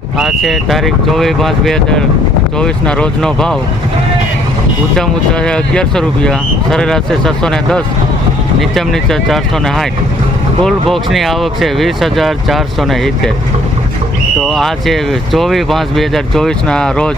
આ છે તારીખ ચોવીસ પાંચ બે હજાર ચોવીસના રોજનો ભાવ. ઊંચામાં ઊંચા છે અગિયારસો રૂપિયા, સરેરાશ છે સાતસો ને દસ નીચે નીચે ચારસો ને સાઠ. કુલ બોક્સની આવક છે વીસ હજાર ચારસો ને સિત્તેર. તો આ છે ચોવીસ પાંચ બે હજાર ચોવીસના રોજ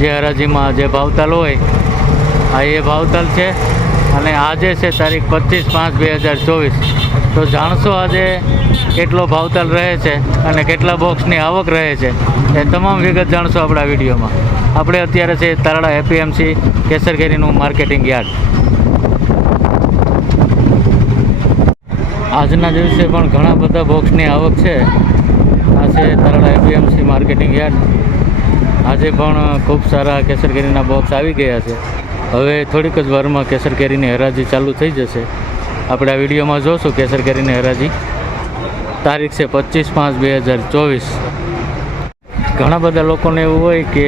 જે હરાજીમાં જે ભાવતાલ હોય, આ એ ભાવતાલ છે. અને આજે છે તારીખ પચીસ પાંચ બે હજાર ચોવીસ. તો જાણશો આજે કેટલો ભાવતાલ રહે છે અને કેટલા બોક્સની આવક રહે છે. એ તમામ વિગત જાણશો આપણા વિડીયોમાં. આપણે અત્યારે છે તારડા એપીએમસી કેસરગેરીનું માર્કેટિંગ યાર્ડ. આજના દિવસે પણ ઘણા બધા બોક્સની આવક છે. આ છે તારડા એપીએમસી માર્કેટિંગ યાર્ડ. આજે પણ ખૂબ સારા કેસર કેરીના બોક્સ આવી ગયા છે. હવે થોડીક જ વારમાં કેસર કેરીની હરાજી ચાલુ થઈ જશે. આપણે આ વિડીયોમાં જોશું કેસર કેરીની હરાજી. તારીખ છે પચીસ પાંચ બે હજાર ચોવીસ. ઘણા બધા લોકોને એવું હોય કે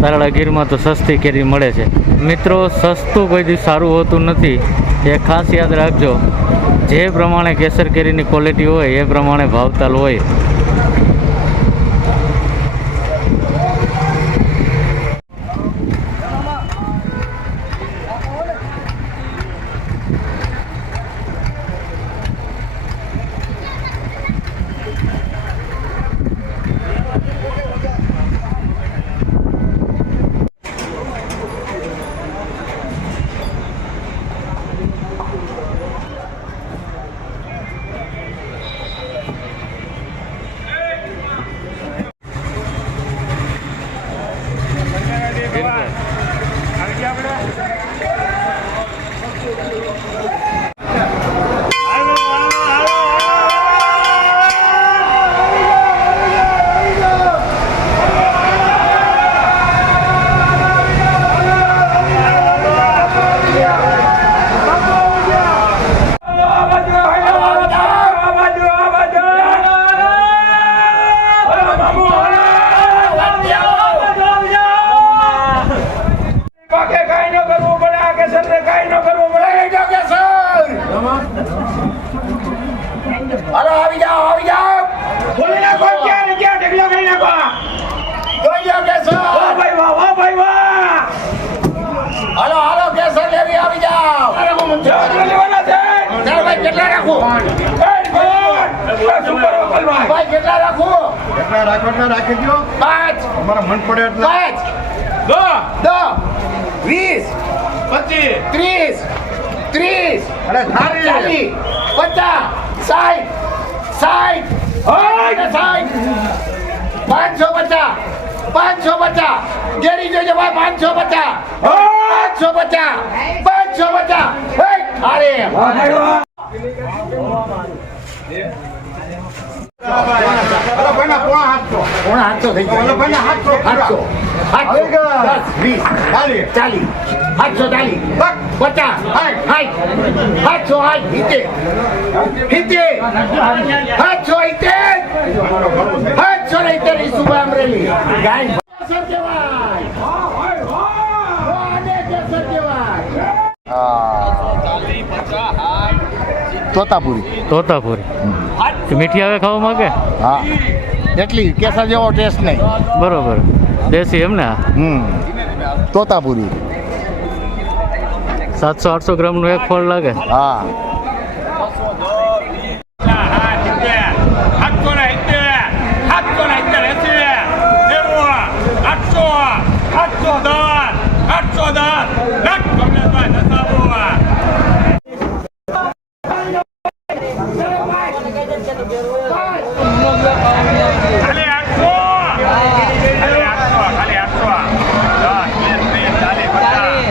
તારાળા ગીરમાં તો સસ્તી કેરી મળે છે. મિત્રો, સસ્તું કોઈ દિવસ સારું હોતું નથી. એ ખાસ યાદ રાખજો. જે પ્રમાણે કેસર કેરીની ક્વોલિટી હોય, એ પ્રમાણે ભાવતાલ હોય પાકે કાંઈ ન કરવું પડે આ કેસરને કાંઈ ન કરવું પડે એ જો કેસર હાલો આવી જાઓ આવી જાઓ ખોલી નાખો ક્યાં ને ક્યાં ઢગલો કરી નાખો જોઈ જાઓ કેસર વાહ ભાઈ વાહ વાહ ભાઈ વાહ હાલો હાલો કેસર લેવી આવી જાઓ જવા લેવાના છે ચાલ ભાઈ કેટલા રાખું. ભાઈ કેટલા રાખું? એટલા રાખો એટલા રાખી દો પાંચ. અમારા મન પડે એટલે. પાંચ. દો દો વીસ. પચીસ, ત્રીસ. ત્રીસ. અરે ચાલીસ. પચાસ. સાઠ. સાઠ. સાઠ. પાંચસો પચાસ. પાંચસો પચાસ. ઘેરી જોજો ભાઈ પાંચસો પચાસ. પાંચસો પચાસ. પાંચસો પચાસ. અરે સાતસો ચાલીસ. પચાસ સાતસો સાઠ સિત્તેર સિત્તેર સાતસો સિત્તેર સાતસો સિત્તેર ઈસુભાઈ અમરેલી ગાય કેસર કહેવાય. આને કેસર કહેવાય. તોતાપુરી. તોતાપુરી. મીઠી આવે ખાવા માંગે હા. એટલી કેસર જેવો ટેસ્ટ નહીં. બરોબર. દેશી એમ ને હમ. તોતાપુરી. સાતસો આઠસો ગ્રામનું એક ફળ લાગે. હા આઠસો ને સિત્તેર, આઠસો ને સિત્તેર, એંસી, નેવું, આઠસો, આઠસો દસ, આઠસો દસ, લાખ કમલેશભાઈ દસાવું. ખાલી આઠસો. ખાલી આઠસો, ખાલી આઠસો. દસ, વીસ, ત્રીસ, ચાલીસ, પચાસ.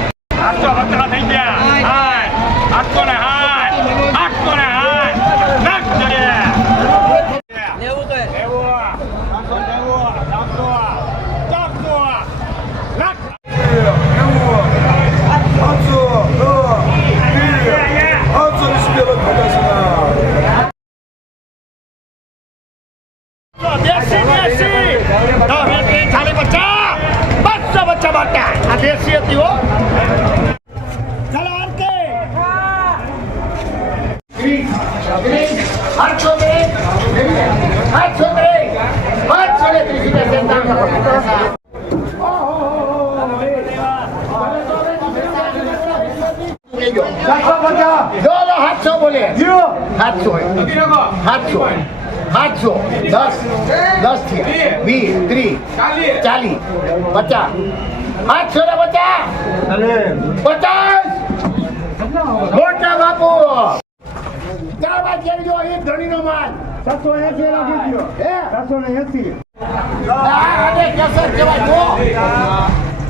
આઠસો પચાસ થઈ ગયા. સાઠ, આઠસો ને સાઠ, આઠસો ને સાઠ, લાખ ચડ્યા. નેવું, ત્રણસો નેવું, ચારસો, ચારસો, લાખ. દેશી, દેશી. દસ, વીસ, ત્રીસ, ચાલીસ, પચાસ. પાંચસો પચાસ બાટા. આ દેશી હતી હો ચાલો અંતે આઠસો બે આઠસો બે આઠસો ને ત્રીસ સાતસો પચાસ જો સાતસો બોલે સાતસો સાતસો સાતસો દસ દસથી વીસ ત્રીસ ચાલીસ પચાસ સાતસો ને પચાસ પચાસ મોટા બાપુ ભાઈ કેવી જો એક ધણીનો માલ સાતસો એસી રાખી દો સાતસો ને એસી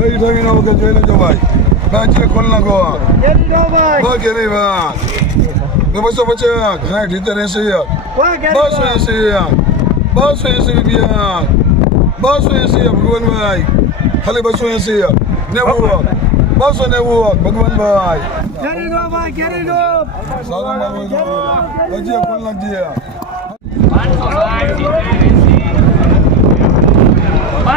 કઈ ઠગી નો વખત જોઈ લેજો ભાઈ. નાચીને ખોલ નાખો. ભાઈ. કેરી ભાઈ બસો પચાસ. સાઠ સિત્તેર એસી બસો એસી બસો એસી રૂપિયા બસો એસી ભગવાનભાઈ. ખાલી બસો એસી નેવું બસો નેવું ભગવાનભાઈ. સારું મારું હજી ખોલ નાખજે પાંચસો આ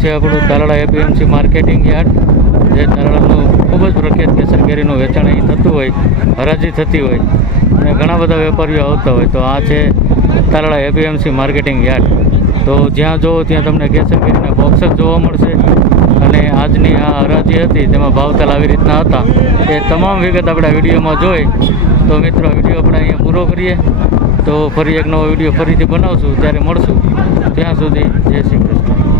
છે આપણું તાલાળા એપીએમસી માર્કેટિંગ યાર્ડ, જે તાલાળાનું ખૂબ જ પ્રખ્યાત કેસર વેચાણ અહીં થતું હોય, હરાજી થતી હોય, અને ઘણા બધા વેપારીઓ આવતા હોય. તો આ છે તાલાળા એપીએમસી માર્કેટિંગ યાર્ડ. તો જ્યાં જુઓ ત્યાં તમને કેસર કેરીના બોક્સ જ જોવા મળશે. અને આજની આ હરાજી હતી, તેમાં ભાવતાલ આવી રીતના હતા. એ તમામ વિગત આપણે વિડીયોમાં જોઈ. તો મિત્રો વીડિયો આપણે અહીંયા પૂરો કરીએ. તો ફરી એક નવો વીડિયો ફરીથી બનાવશું, ત્યારે મળશું. ત્યાં સુધી જય શ્રી કૃષ્ણ.